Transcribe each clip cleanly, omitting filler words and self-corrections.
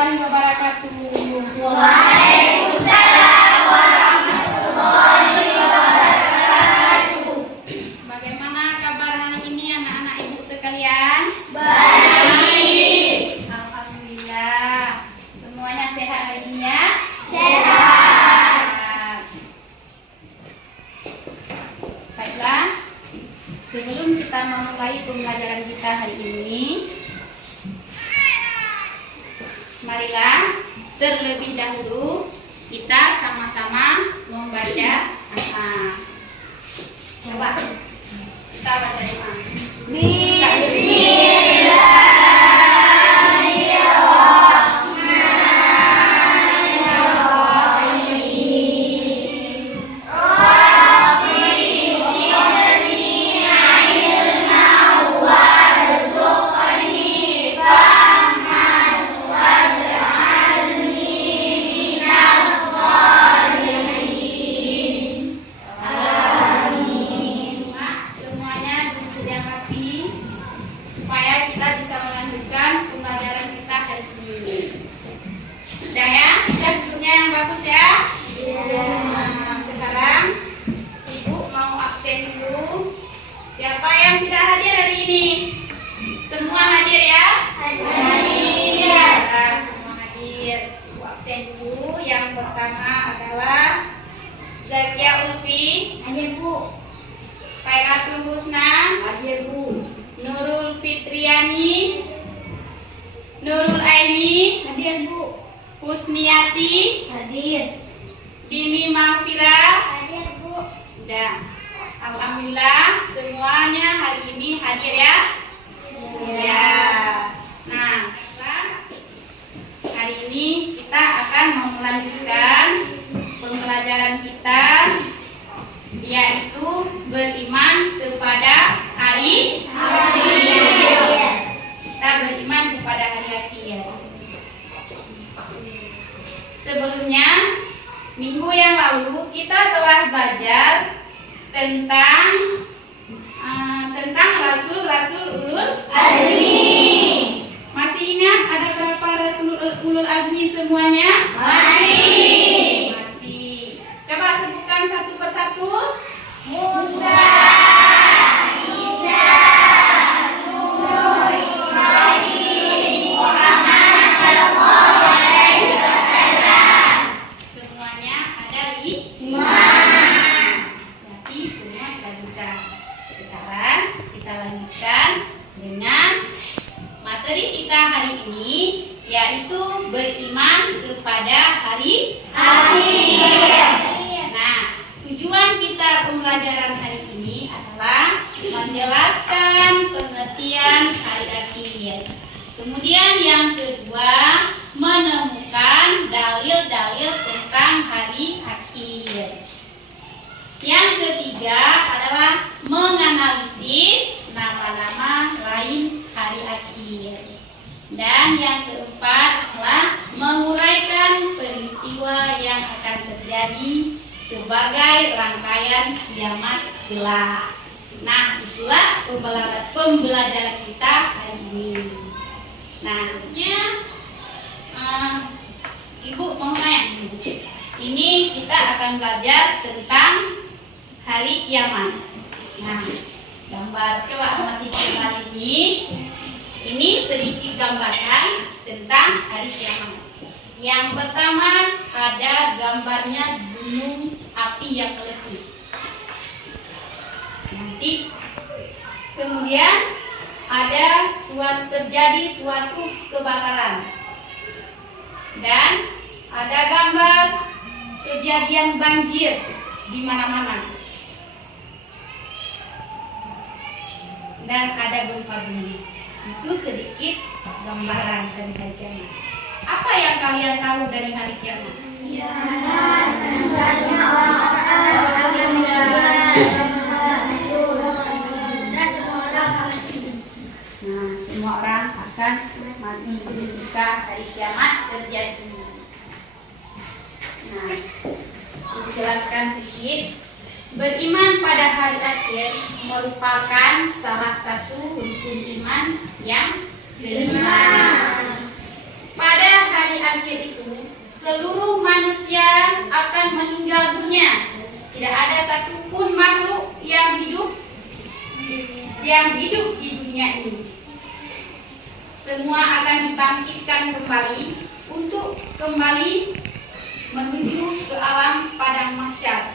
warahmatullahi wabarakatuh. Waalaikumsalam warahmatullahi wabarakatuh. Bagaimana kabar hari ini anak-anak ibu sekalian? Baik. Alhamdulillah. Semuanya sehat hari ini ya? Sehat. Baiklah. Sebelum kita memulai pembelajaran kita hari ini, marilah terlebih dahulu kita sama-sama membaca doa. Coba kita baca doa. Semuanya duduk rapi supaya kita bisa melanjutkan pembelajaran kita hari ini. Sudah ya? Sudah duduknya yang bagus ya? Nah, sekarang ibu mau absen dulu. Siapa yang tidak hadir hari ini? Semua hadir ya? Hadir. Nah, semua hadir. Ibu absen dulu. Yang pertama adalah Zakia Ulfi, Hadir, Bu. Khairatul Husna, Hadir, Bu. Nurul Fitriani, Nurul Aini, Hadir, Bu. Husniati, Hadir. Bini Malfira. Hadir, Bu. Sudah. Alhamdulillah semuanya hari ini hadir ya. Ya. Nah, hari ini kita akan melanjutkan pembelajaran kita, yaitu beriman kepada hari akhir. Kita beriman kepada hari akhir. Sebelumnya, minggu yang lalu kita telah belajar tentang Rasul-Rasul Ulul Azmi. Masih ingat ada berapa Rasul Ulul Azmi semuanya? Masih. Masih. Coba sebutkan satu persatu. Musa, Isa, Nuh, Ibrahim, Muhammad sallallahu alaihi wasallam. Semuanya ada di Semua. Berarti semua sudah bisa. Sekarang kita lanjutkan dengan materi kita hari ini, yaitu beriman kepada hari Akhir. Nah, tujuan kita pembelajaran hari ini adalah menjelaskan pengertian hari akhir. Kemudian yang kedua, menemukan dalil-dalil tentang hari akhir. Yang ketiga adalah menganalisis nama-nama lain hari akhir. Dan yang keempat adalah menguraikan peristiwa yang akan terjadi sebagai rangkaian kiamat kelak. Nah, itulah pembelajaran kita hari ini. Nah, Ibu mau nanya, ini kita akan belajar tentang hari kiamat. Nah, gambar, coba amati gambar ini. Ini sedikit gambaran tentang hari kiamat. Yang pertama ada gambarnya gunung api yang meletus. Nanti kemudian ada terjadi suatu kebakaran. Dan ada gambar kejadian banjir di mana-mana. Dan ada gempa bumi. Itu sedikit gambaran dari hari kiamat. Apa yang kalian tahu dari hari kiamat? Banyak orang-orang yang meninggal. Nah, semua orang akan mati ketika hari kiamat terjadi. Nah, dijelaskan sedikit. Beriman pada hari akhir merupakan salah satu rukun iman yang kelima. Pada hari seluruh manusia akan meninggal dunia. Tidak ada satupun makhluk yang hidup di dunia ini. Semua akan dibangkitkan kembali untuk kembali menuju ke alam padang mahsyar,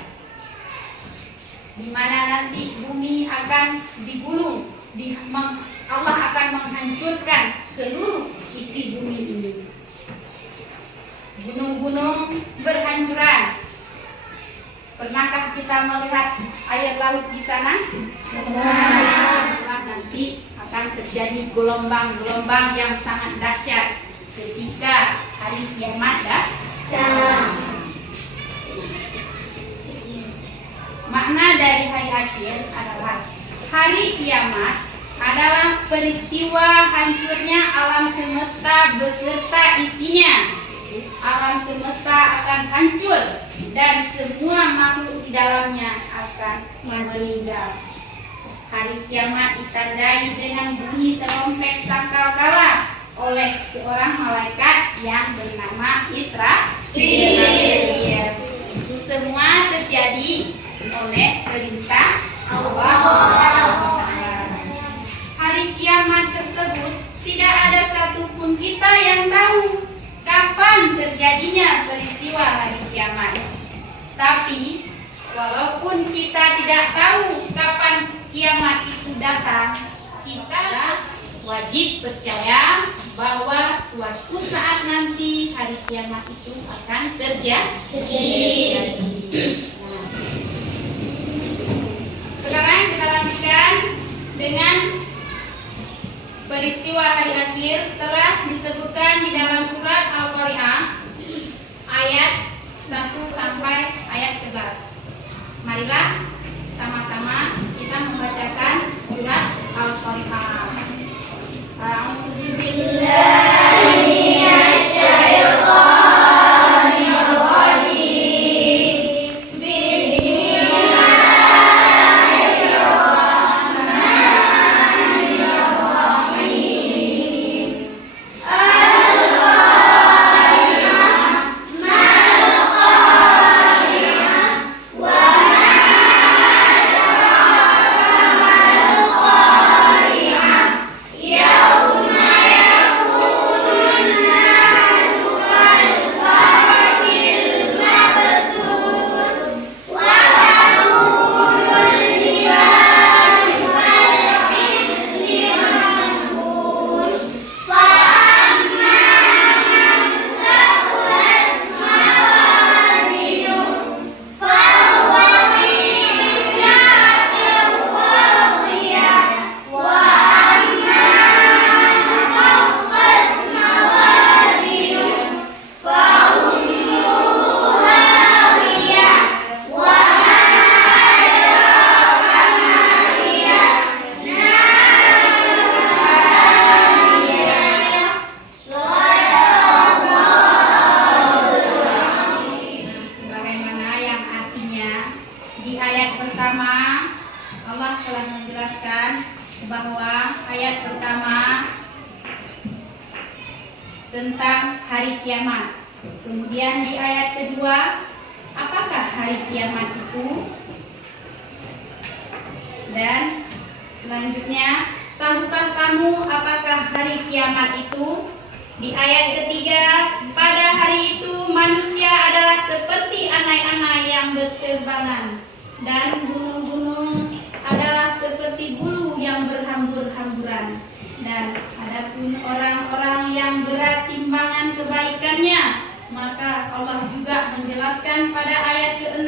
di mana nanti bumi akan digulung, Allah akan menghancurkan seluruh isi bumi ini. Gunung-gunung berhancuran. Pernahkah kita melihat air laut di sana? Nanti akan terjadi gelombang-gelombang yang sangat dahsyat ketika hari kiamat datang. Makna dari hari akhir adalah hari kiamat adalah peristiwa hancurnya alam semesta beserta isinya. Alam semesta akan hancur dan semua makhluk di dalamnya akan meninggal. Hari kiamat ditandai dengan bunyi terompet sangkakala oleh seorang malaikat yang bernama Israfil. Itu semua terjadi oleh perintah Allah. Hari kiamat tersebut tidak ada satupun kita yang tahu kapan terjadinya peristiwa hari kiamat. Tapi walaupun kita tidak tahu kapan kiamat itu datang, kita wajib percaya bahwa suatu saat nanti hari kiamat itu akan terjadi. Sekarang kita lanjutkan dengan peristiwa hari akhir telah disebutkan di dalam surat Al-Qari'ah ayat 1 sampai ayat 11. Marilah sama-sama kita membacakan surat Al-Qari'ah. A'udzu billahi minasyaitonir rajim. Tentang hari kiamat. Kemudian di ayat kedua, apakah hari kiamat itu? Dan selanjutnya, tahukah kamu apakah hari kiamat itu? Di ayat ketiga, pada hari itu manusia adalah seperti anai-anai yang berterbangan, dan gunung-gunung adalah seperti bulu yang berhambur-hamburan. Dan adapun orang-orang yang berat timbangan kebaikannya, maka Allah juga menjelaskan pada ayat ke-6,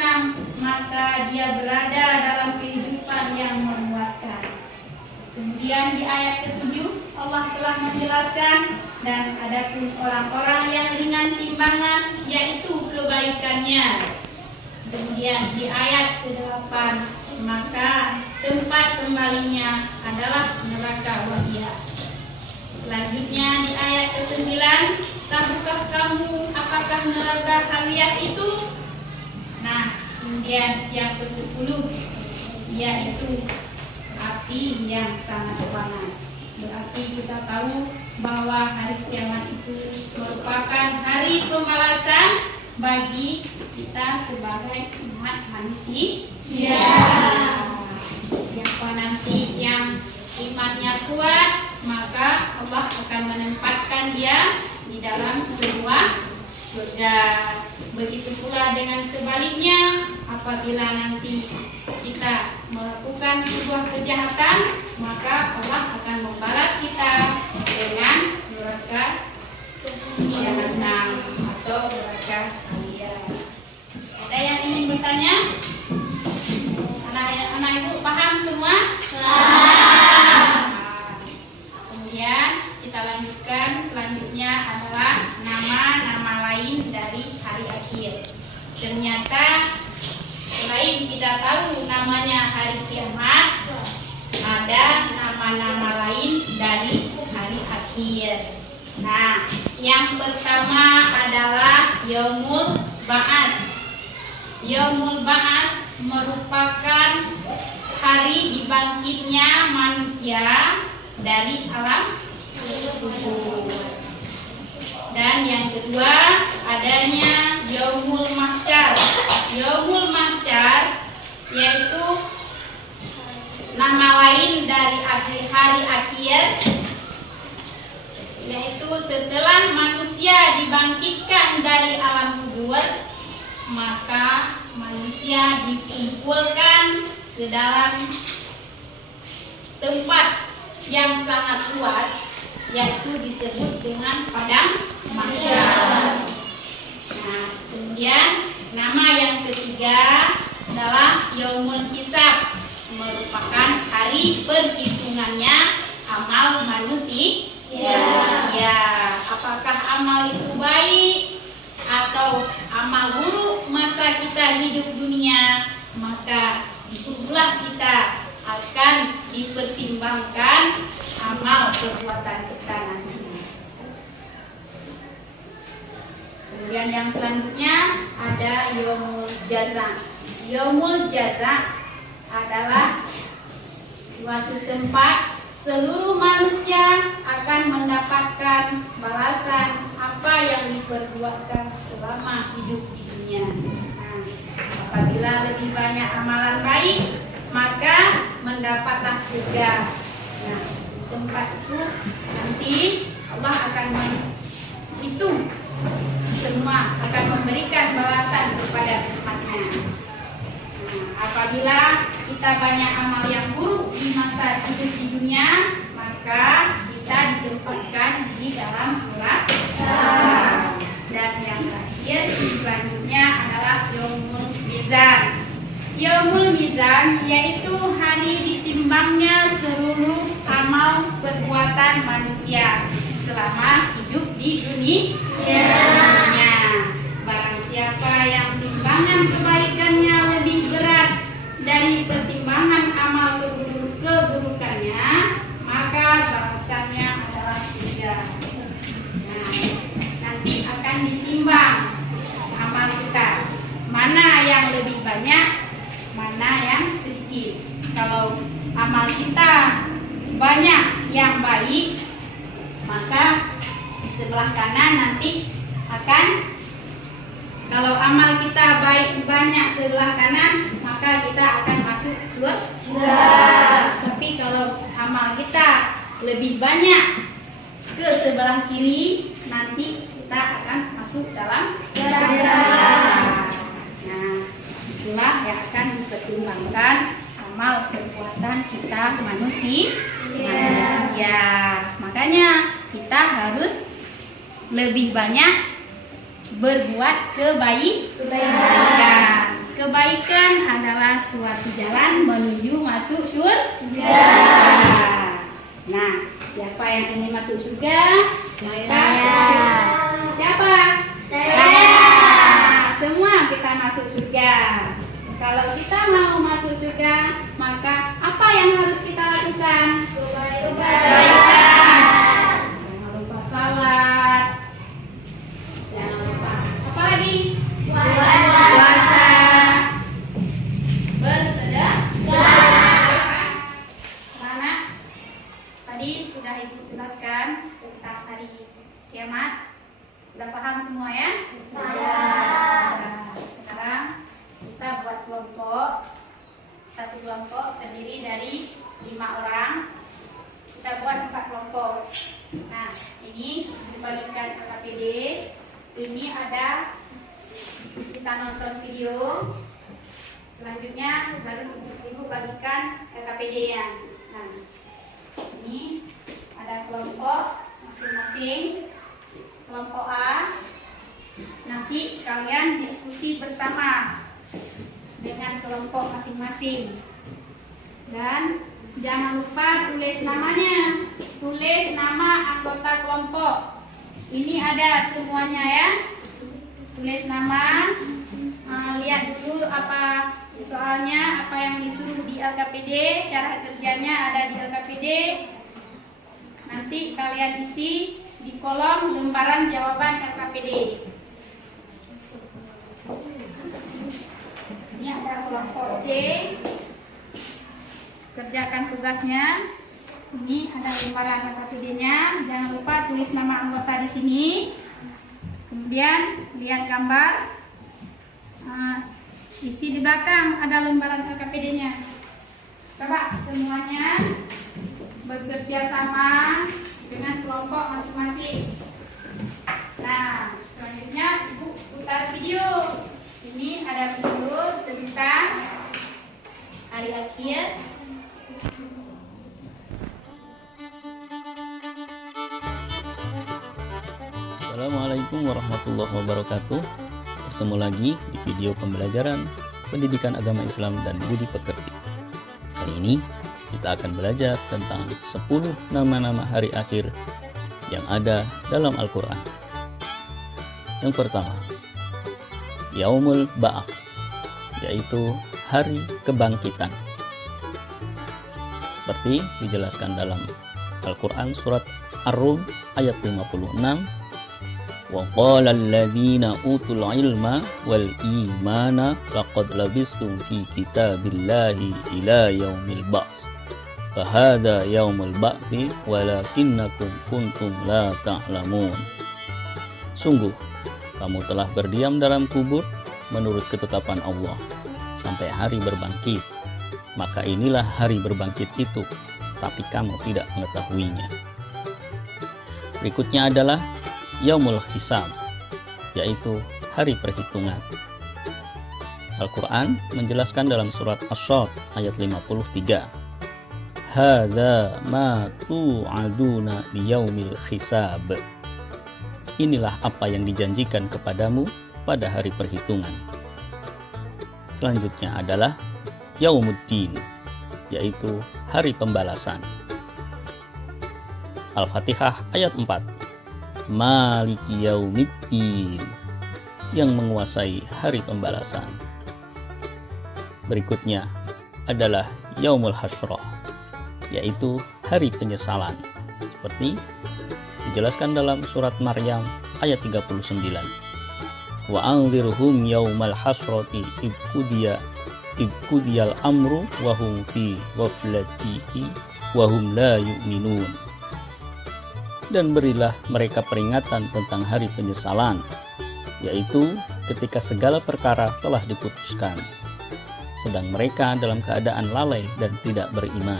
maka dia berada dalam kehidupan yang memuaskan. Kemudian di ayat ke-7 Allah telah menjelaskan, dan adapun orang-orang yang ringan timbangan, yaitu kebaikannya. Kemudian di ayat ke-8, maka tempat kembalinya adalah neraka wahiyah. Selanjutnya di ayat ke-9, tahukah kamu apakah neraka hamiyah itu? Nah, kemudian yang ke-10, yaitu api yang sangat panas. Berarti seperti kita tahu bahwa hari kiamat itu merupakan hari pembalasan bagi kita sebagai umat manusia. Siapa nanti yang imannya kuat, maka Allah akan menempatkan dia di dalam sebuah surga. Begitu pula dengan sebaliknya, apabila nanti kita melakukan sebuah kejahatan, maka Allah akan membalas kita dengan neraka jahanam atau neraka kalian. Ada yang ingin bertanya? Anak ibu paham semua? Kemudian kita lanjutkan, selanjutnya adalah nama-nama lain dari hari akhir. Ternyata selain kita tahu namanya hari kiamat, ada nama-nama lain dari hari akhir. Nah, yang pertama adalah Yaumul Ba'ats. Yaumul Ba'ats merupakan hari dibangkitnya manusia dari alam kubur. Dan yang kedua adanya Yaumul Mahsyar. Yaumul Mahsyar yaitu nama lain dari hari akhir, yaitu setelah manusia dibangkitkan dari alam kubur, maka manusia dikumpulkan ke dalam tempat yang sangat luas, yaitu disebut dengan padang mahsyar. Nah, kemudian nama yang ketiga adalah Yaumul Hisab, merupakan hari perhitungannya amal manusia. Apakah amal itu baik atau amal buruk masa kita hidup dunia, maka disitulah kita akan dipertimbangkan amal perbuatan kita nanti. Kemudian yang selanjutnya ada Yaumul Jaza. Yaumul Jaza adalah suatu tempat seluruh manusia akan mendapatkan balasan apa yang diperbuatkan selama hidup di dunia. Nah, apabila lebih banyak amalan baik, maka mendapatlah surga. Nah, di tempat itu nanti Allah akan menghitung semua, akan memberikan balasan kepada umatnya. Nah, apabila kita banyak amal yang buruk di masa hidup di dunia, maka kita ditempatkan di dalam neraka. Dan yang terakhir selanjutnya adalah Yaumul Mizan. Yaumul Mizan yaitu hari ditimbangnya seluruh amal perbuatan manusia selama hidup di dunia. Barang siapa yang timbangan kebaikannya lebih berat dari pertimbangan amal keburukannya, maka balasannya adalah surga. Nah, nanti akan ditimbang amal kita, mana yang lebih banyak, mana yang sedikit. Kalau amal kita banyak yang baik, maka di sebelah kanan nanti akan, kalau amal kita baik banyak sebelah kanan, maka kita akan masuk surga. Tapi kalau amal kita lebih banyak ke sebelah kiri, nanti kita akan masuk dalam neraka. Nah, itulah yang akan dipertimbangkan amal perbuatan kita manusia. Makanya kita harus lebih banyak berbuat kebaikan. Kebaikan adalah suatu jalan menuju masuk surga. Nah, siapa yang ingin masuk surga? Saya. Siapa? Saya. Semua kita masuk surga. Kalau kita mau masuk surga, maka apa yang harus kita lakukan? Kebaikan. Jangan lupa salat. Jangan lupa apa lagi? Puasa. Bersedekah. Karena tadi sudah sudah Ibu jelaskan tentang hari kiamat. Sudah paham semua ya? Nah, sekarang kita buat kelompok. Satu kelompok terdiri dari 5 orang. Kita buat 4 kelompok. Nah, ini dibagikan ke KPD. Ini ada, kita nonton video. Selanjutnya baru Ibu bagikan ke KPD ya. Nah, ini ada kelompok masing-masing. Kelompok A, nanti kalian diskusi bersama dengan kelompok masing-masing. Dan jangan lupa tulis namanya. Tulis nama anggota kelompok. Ini ada semuanya ya. Tulis nama. Lihat dulu apa soalnya, apa yang disuruh di LKPD, cara kerjanya ada di LKPD. Nanti kalian isi di kolom lembaran jawaban LKPD. Ini ada kelompok C. Kerjakan tugasnya. Ini ada lembaran LKPD-nya. Jangan lupa tulis nama anggota di sini. Kemudian lihat gambar. Isi di belakang ada lembaran LKPD-nya. Coba semuanya bekerja sama dengan kelompok masing-masing. Nah, selanjutnya Ibu putar video. Ini ada video tentang hari akhir. Assalamualaikum warahmatullahi wabarakatuh. Bertemu lagi di video pembelajaran Pendidikan Agama Islam dan Budi Pekerti. Kali ini kita akan belajar tentang 10 nama-nama hari akhir yang ada dalam Al-Quran. Yang pertama, Yaumul Ba'ats, yaitu hari kebangkitan. Seperti dijelaskan dalam Al-Quran surat Ar-Rum ayat 56, wa qala alladziina utul ilma wal imana laqad labistum fi kitabillahi ila yaumil ba'ts fa hadza yaumul ba'tsi walakinnakum kuntum la ta'lamun. Sungguh kamu telah berdiam dalam kubur menurut ketetapan Allah sampai hari berbangkit, maka inilah hari berbangkit itu, tapi kamu tidak mengetahuinya. Berikutnya adalah Yaumul Hisab, yaitu hari perhitungan. Al-Quran menjelaskan dalam surat Ash-Shad ayat 53, Hadza ma tu'aduna liyaumil hisab. Inilah apa yang dijanjikan kepadamu pada hari perhitungan. Selanjutnya adalah Yaumuddin, yaitu hari pembalasan. Al-Fatihah ayat 4, Maliki Yaumiddin, yang menguasai hari pembalasan. Berikutnya adalah Yaumul Hasyrah, yaitu hari penyesalan, seperti dijelaskan dalam surat Maryam ayat 39. Wa anzirhum yaumal hasrati ibqudiyal amru wa hum fi ghaflatihi wa hum la yu'minun. Dan berilah mereka peringatan tentang hari penyesalan, yaitu ketika segala perkara telah diputuskan, sedang mereka dalam keadaan lalai dan tidak beriman.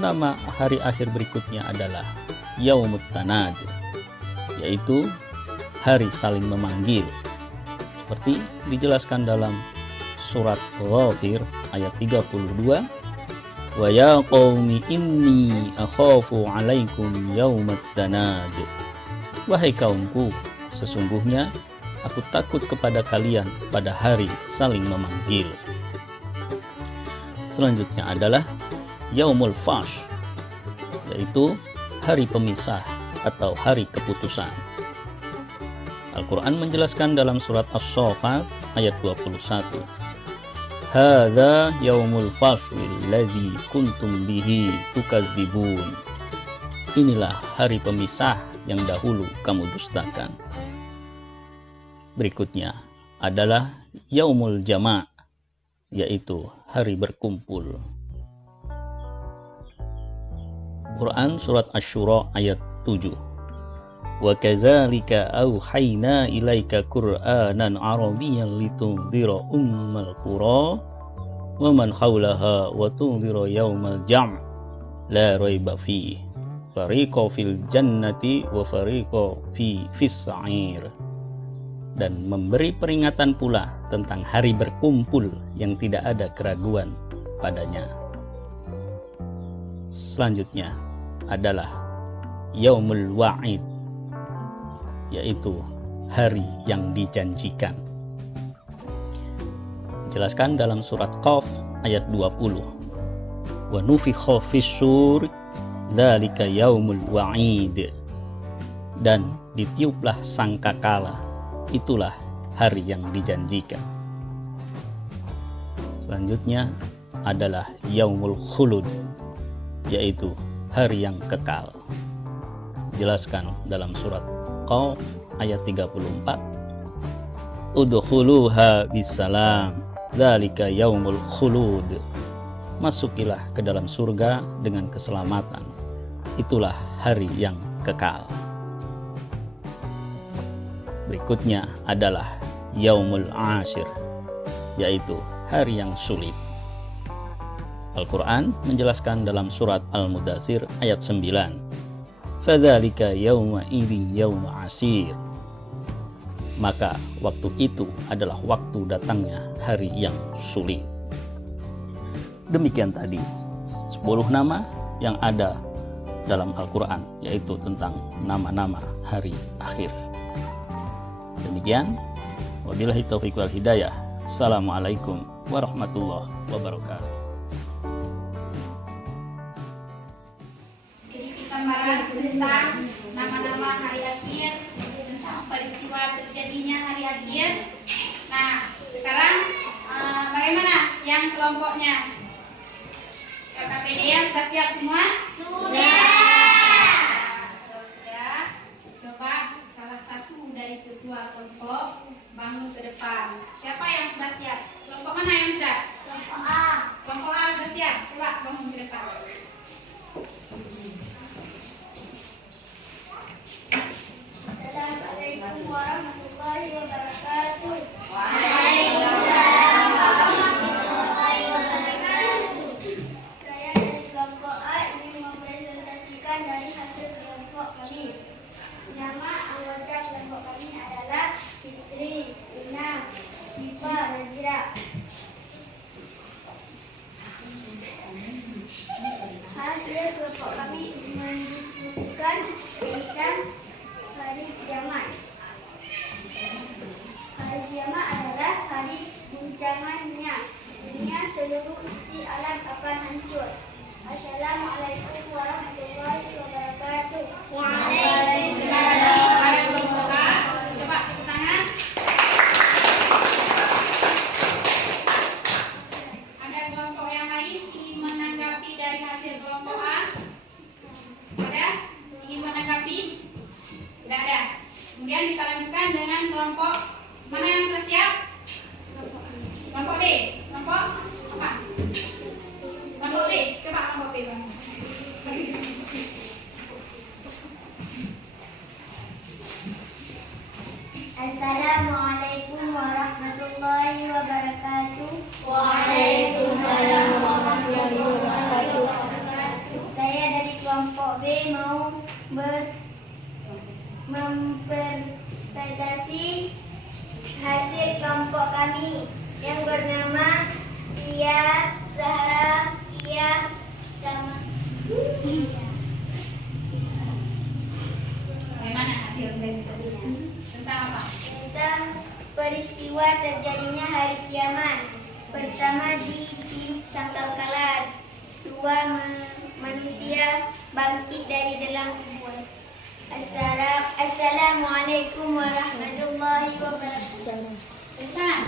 Nama hari akhir berikutnya adalah Yaumut Tanad, yaitu hari saling memanggil, seperti dijelaskan dalam surat Ghafir ayat 32, wa ya qaumi inni akhafu alaikum yaumat tanad. Wahai kaumku, sesungguhnya aku takut kepada kalian pada hari saling memanggil. Selanjutnya adalah Yaumul Fash, yaitu hari pemisah atau hari keputusan. Al-Quran menjelaskan dalam surat As-Saffat ayat 21, Hadza yaumul fasli alladzi kuntum bihi tukadzibun. Inilah hari pemisah yang dahulu kamu dustakan. Berikutnya adalah Yaumul Jama', yaitu hari berkumpul. Quran surat Asy-Syura ayat 7. Wa kadzalika auhayna ilaika Qur'anan Arabiyyan litunzira ummal qura wa man haulaha wa tunzira yaumal jam' la raiba fihi fariqo fil jannati wa fariqo fis sa'ir. Dan memberi peringatan pula tentang hari berkumpul yang tidak ada keraguan padanya. Selanjutnya adalah Yaumul Wa'id, yaitu hari yang dijanjikan. Dijelaskan dalam surat Qaf ayat 20. Wa nufikha fis-sur dzalika yaumul wa'id. Dan ditiuplah sangkakala, itulah hari yang dijanjikan. Selanjutnya adalah Yaumul Khulud, yaitu hari yang kekal. Jelaskan dalam surat Qaf ayat 34. Udkhuluha bisalam dzalika yaumul khulud. Masukilah ke dalam surga dengan keselamatan, itulah hari yang kekal. Berikutnya adalah Yaumul Ashir, yaitu hari yang sulit. Al-Quran menjelaskan dalam surat Al-Mudaththir ayat 9. Fadzalika yauma idzin yauma asir. Maka waktu itu adalah waktu datangnya hari yang sulit. Demikian tadi 10 nama yang ada dalam Al-Quran, yaitu tentang nama-nama hari akhir. Demikian, wabillahi taufiq wal hidayah. Assalamualaikum warahmatullahi wabarakatuh. Sedikit gambaran tentang nama-nama hari akhir dan peristiwa terjadinya hari akhir. Nah, sekarang bagaimana yang kelompoknya? KKPD yang sudah siap semua? Kalau sudah, coba salah satu dari kedua kelompok bangun ke depan. Siapa yang sudah siap? Kelompok mana yang sudah? Kelompok A. Kelompok A sudah siap. Coba bangun ke depan. Assalamualaikum warahmatullahi wabarakatuh. Waalaikumsalam warahmatullahi wabarakatuh. Saya dari kelompok A ingin mempresentasikan dari hasil kelompok kami. Nama anggota kelompok kami adalah Fitri, Ina, Siva, Nazira. Hasil kelompok kami mendiskusikan tentang hari kiamat. Hari kiamat adalah hari guncangannya dunia, seluruh isi alam akan hancur. Assalamualaikum warahmatullahi wabarakatuh. Waalaikumsalam. Ada kelompok A. Coba tepuk tangan. Ada kelompok yang lain ingin menanggapi dari hasil kelompok A? Ada? Ingin menanggapi? Tidak ada. Kemudian kita lanjutkan dengan kelompok mana yang sudah siap? Kelompok B. Kelompok apa? Kelompok B. Coba kelompok B. Assalamualaikum warahmatullahi wabarakatuh. Waalaikumsalam warahmatullahi wabarakatuh. Saya dari kelompok B mau mempresentasi hasil kelompok kami yang bernama Tia, Zahra, Ia, sama. Bagaimana hasil presentasinya? Tentang apa? Tentang peristiwa terjadinya hari kiamat. Pertama, ditiup sangkakala. Dua, manusia bangkit dari dalam kubur. Assalamualaikum warahmatullahi wabarakatuh. Tentang.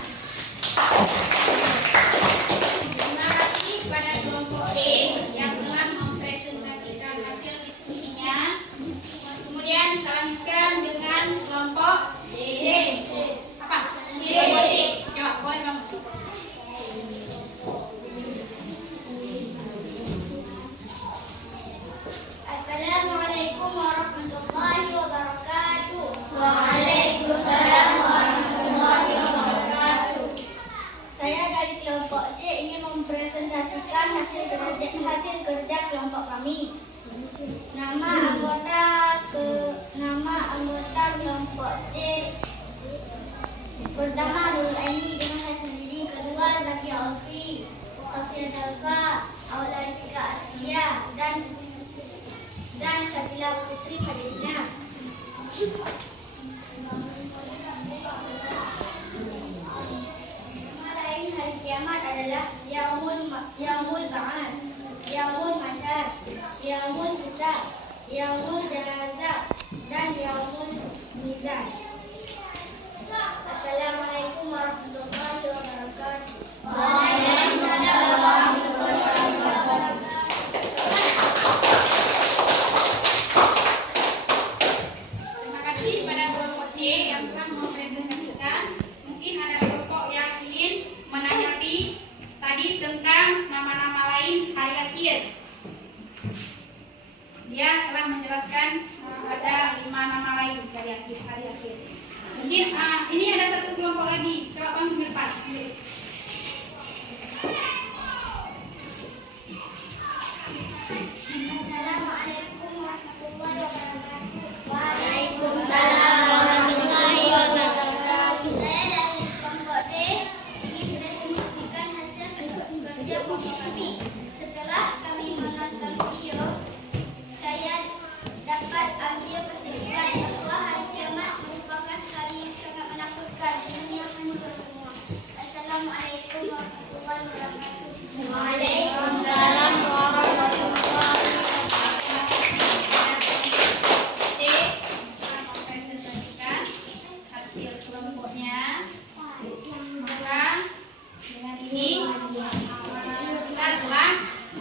Terima kasih kepada kelompok B yang telah mempresentasikan hasil diskusinya. Kemudian kita lanjutkan dengan kelompok D. Apa? Kelompok D. Coba, boleh bangun. Syadila Putri Fadilina. Nama lain hari kiamat adalah Yaumul Ba'ad, Yaumul Masyar, Yaumul Hisab, Yaumul Janazah, dan Yaumul Mizan. Assalamualaikum warahmatullahi wabarakatuh. Waalaikumsalam warahmatullahi wabarakatuh. Terima kasih pada kelompok C yang telah mempresentasikan. Mungkin ada kelompok yang ingin menanggapi tadi tentang nama-nama lain hari akhir. Dia telah menjelaskan ada 5 nama lain hari akhir. Mungkin ini ada satu kelompok lagi. Coba panggil depan. Assalamualaikum warahmatullahi wabarakatuh. Waalaikumsalam warahmatullahi wabarakatuh. Saya dari kelompok D ingin presentasikan hasil kerja kelompok kami. Setelah kami menonton video, saya dapat ambil kesimpulan bahwa hari kiamat merupakan hari yang sangat menakutkan. Ini akan bersemua. Assalamualaikum warahmatullahi wabarakatuh. Waalaikumsalam warahmatullahi wabarakatuh. C telah mempresentasikan hasil kelompoknya. Maka dengan ini kita telah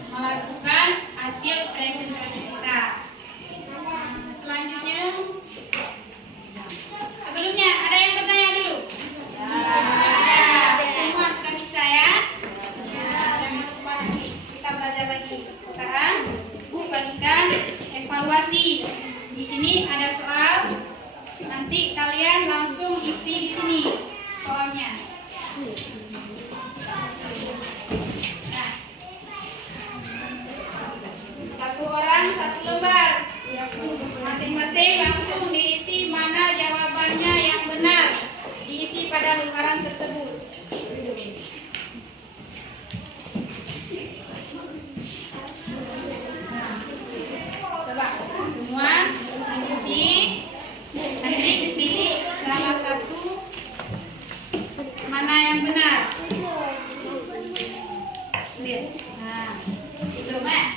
melakukan hasil presentasi kita. Selanjutnya, sebelumnya ada yang bertanya dulu? Ya, semua sudah bisa ya? Jangan lupa nanti kita belajar lagi. Sekarang Ibu bagikan evaluasi. Di sini ada soal. Nanti kalian langsung isi di sini soalnya. Nah, satu orang satu lembar. Masing-masing langsung diisi mana jawabannya yang benar. Diisi pada lembaran tersebut. Coba semua isi. Nanti pilih salah satu mana yang benar. Lihat. Nah, itu Mak.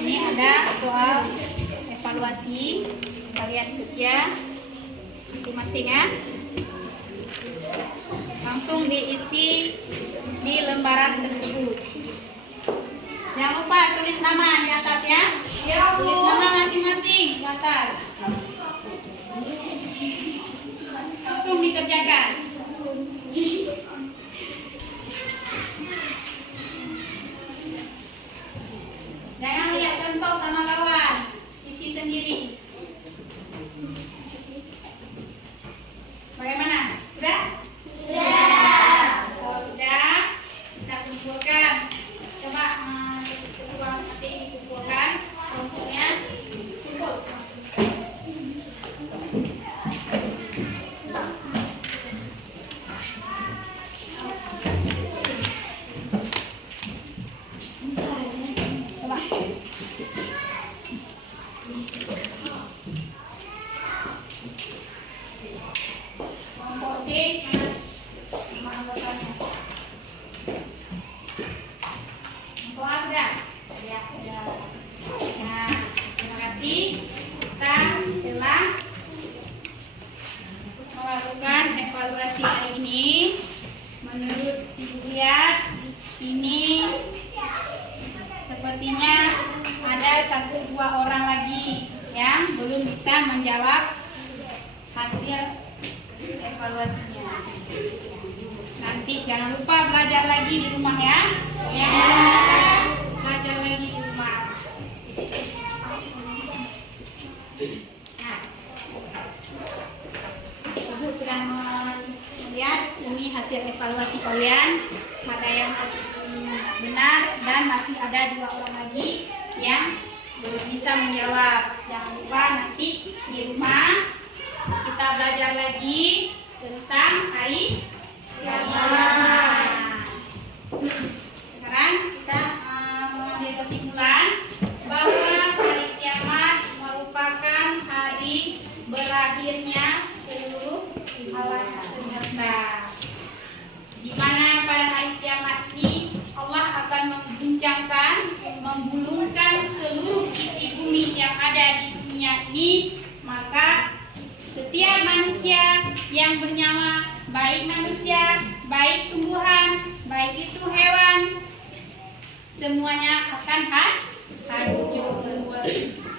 Ini ada soal evaluasi kalian kerja masing-masing ya. Langsung diisi di lembaran tersebut. Jangan lupa tulis nama di atas ya. Tulis nama masing-masing di atas. Langsung dikerjakan. Jangan lihat contoh sama kawan. Isi sendiri. Bagaimana? Sudah? Sudah. Kalau sudah, kita kumpulkan. Coba ketua nanti dikumpulkan kelompoknya. Kumpul. Coba. Kelompok C, mana anggotanya? Kelompok A sudah? Ya, sudah. Nah, terima kasih. Kita telah melakukan evaluasi hari ini. Menurut Ibu lihat, ini sepertinya ada 1-2 orang lagi yang belum bisa menjawab hasil evaluasinya. Nanti jangan lupa belajar lagi di rumah ya. Yang belum bisa belajar lagi di rumah. Nah, Ibu sudah melihat ini hasil evaluasi kalian. Ada yang benar dan masih ada 2 orang lagi yang belum bisa menjawab. Jangan lupa nanti di rumah kita belajar lagi tentang hari semesta. Di mana pada hari kiamat ini Allah akan mengguncangkan, menggulungkan seluruh isi bumi yang ada di dunia ini. Maka setiap manusia yang bernyawa, baik manusia, baik tumbuhan, baik itu hewan, semuanya akan hancur.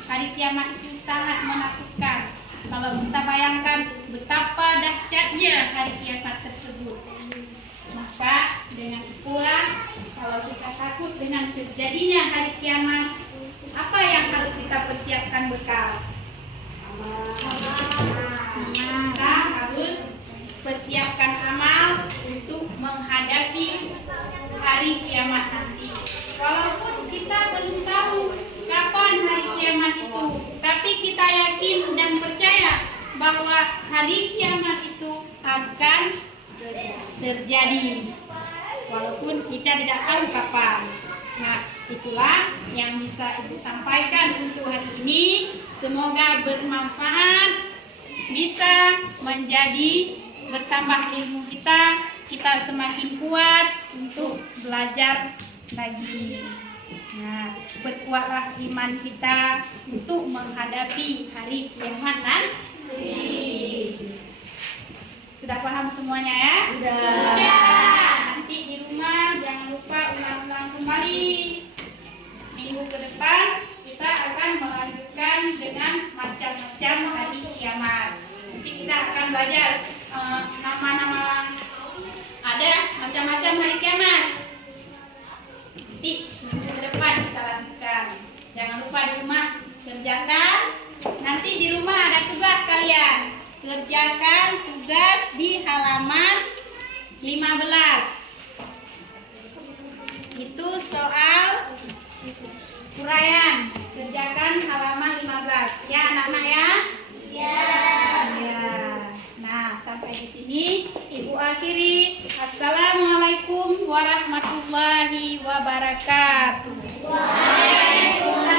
Hari kiamat itu sangat menakutkan. Kalau kita bayangkan betapa dahsyatnya hari kiamat tersebut. Maka dengan itulah kalau kita takut dengan terjadinya hari kiamat, apa yang harus kita persiapkan bekal? Kita harus persiapkan amal untuk menghadapi hari kiamat nanti. Walaupun kita belum tahu kapan hari kiamat itu, tapi kita yakin dan percaya bahwa hari kiamat itu akan terjadi, walaupun kita tidak tahu kapan. Nah, itulah yang bisa Ibu sampaikan untuk hari ini. Semoga bermanfaat, bisa menjadi bertambah ilmu kita semakin kuat untuk belajar lagi. Nah, berkuatlah iman kita untuk menghadapi hari kiamat nanti. Sudah paham semuanya ya? Sudah. Nanti di rumah jangan lupa ulang-ulang kembali. Minggu ke depan kita akan melanjutkan dengan macam-macam hari kiamat. Nanti kita akan belajar nama-nama, ada macam-macam hari kiamat. Nanti minggu ke depan kita lanjutkan. Jangan lupa di rumah kerjakan. Nanti di rumah ada tugas kalian. Kerjakan tugas di halaman 15. Itu soal uraian. Kerjakan halaman 15. Ya anak-anak ya? Ya. Nah, sampai di sini Ibu akhiri. Assalamualaikum warahmatullahi wabarakatuh. Waalaikumsalam.